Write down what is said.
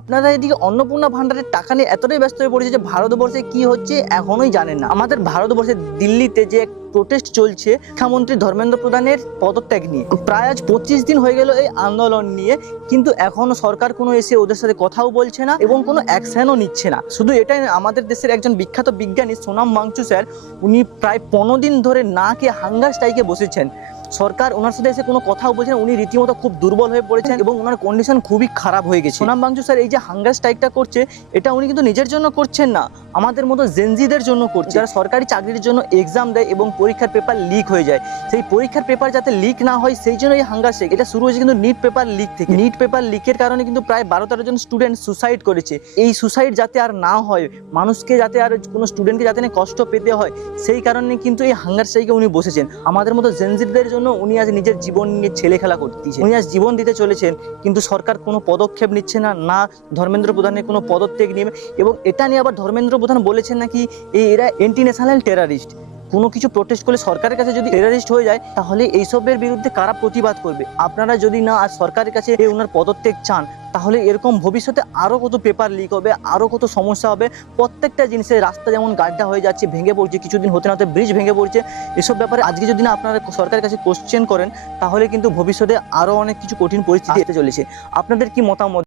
আপনারা এদিকে অন্নপূর্ণা ভান্ডারের টাকা নিয়ে এতটাই ব্যস্ত হয়ে পড়েছে যে ভারতবর্ষে কি হচ্ছে এখনোই জানেন না। আমাদের ভারতবর্ষে দিল্লিতে যে প্রোটেস্ট চলছে শিক্ষামন্ত্রী ধর্মেন্দ্র প্রধানের পদত্যাগ নিয়ে, প্রায় আজ 25 দিন হয়ে গেল এই আন্দোলন নিয়ে, কিন্তু এখনো সরকার কোনো এসে ওদের সাথে কথাও বলছে না এবং কোনো অ্যাকশনও নিচ্ছে না। শুধু এটাই না, আমাদের দেশের একজন বিখ্যাত বিজ্ঞানী সোনাম ওয়াংচু স্যার, উনি প্রায় 15 দিন ধরে না খেয়ে হাঙ্গার স্ট্রাইকে বসেছেন। সরকার ওনার সাথে এসে কোনো কথাও বলছেন, উনি রীতিমতো খুব দুর্বল হয়ে পড়েছেন এবং ওনার কন্ডিশন খুবই খারাপ হয়ে গেছে। সোনাম ওয়াংচু স্যার এই যে হাঙ্গার স্ট্রাইকটা করছে, এটা উনি কিন্তু নিজের জন্য করছেন না, আমাদের মতো জেনজিদের জন্য করছে, যারা সরকারি চাকরির জন্য এক্সাম দেয় এবং পরীক্ষার পেপার লিক হয়ে যায়। সেই পরীক্ষার পেপার যাতে লিক না হয় সেই জন্য এই হাঙ্গার স্ট্রাইক। এটা শুরু হয়েছে কিন্তু নিট পেপার লিক থেকে। নিট পেপার লিকের কারণে কিন্তু প্রায় 12-13 জন স্টুডেন্ট সুসাইড করেছে। এই সুসাইড যাতে আর না হয়, মানুষকে যাতে আর কোনো স্টুডেন্টকে যাতে না কষ্ট পেতে হয়, সেই কারণে কিন্তু এই হাঙ্গার স্ট্রাইকে উনি বসেছেন। আমাদের মতো জেনজিদের জন্য উনি আজ নিজের জীবন নিয়ে ছেলে খেলা করতেছে, উনি আজ জীবন দিতে চলেছেন, কিন্তু সরকার কোনো পদক্ষেপ নিচ্ছে না, না ধর্মেন্দ্র প্রধানের কোনো পদত্যাগ নেবে। এবং এটা নিয়ে আবার ধর্মেন্দ্র প্রধান বলেছেন নাকি এরা অ্যান্টি ন্যাশনাল টেরারিস্ট। কোনো কিছু প্রোটেস্ট করলে সরকারের কাছে যদি টেরারিস্ট হয়ে যায়, তাহলে এইসবের বিরুদ্ধে কারা প্রতিবাদ করবে? আপনারা যদি না আজ সরকারের কাছে ওনার পদত্যাগ চান, তাহলে এরকম ভবিষ্যতে আরও কত পেপার লিক হবে, আরও কত সমস্যা হবে। প্রত্যেকটা জিনিসের রাস্তা যেমন গাড্ডা হয়ে যাচ্ছে, ভেঙে পড়ছে, কিছুদিন হতে না হতে ব্রিজ ভেঙে পড়ছে। এসব ব্যাপারে আজকে যদি না আপনারা সরকারের কাছে কোশ্চেন করেন, তাহলে কিন্তু ভবিষ্যতে আরও অনেক কিছু কঠিন পরিস্থিতি আসতে চলেছে। আপনাদের কি মতামত?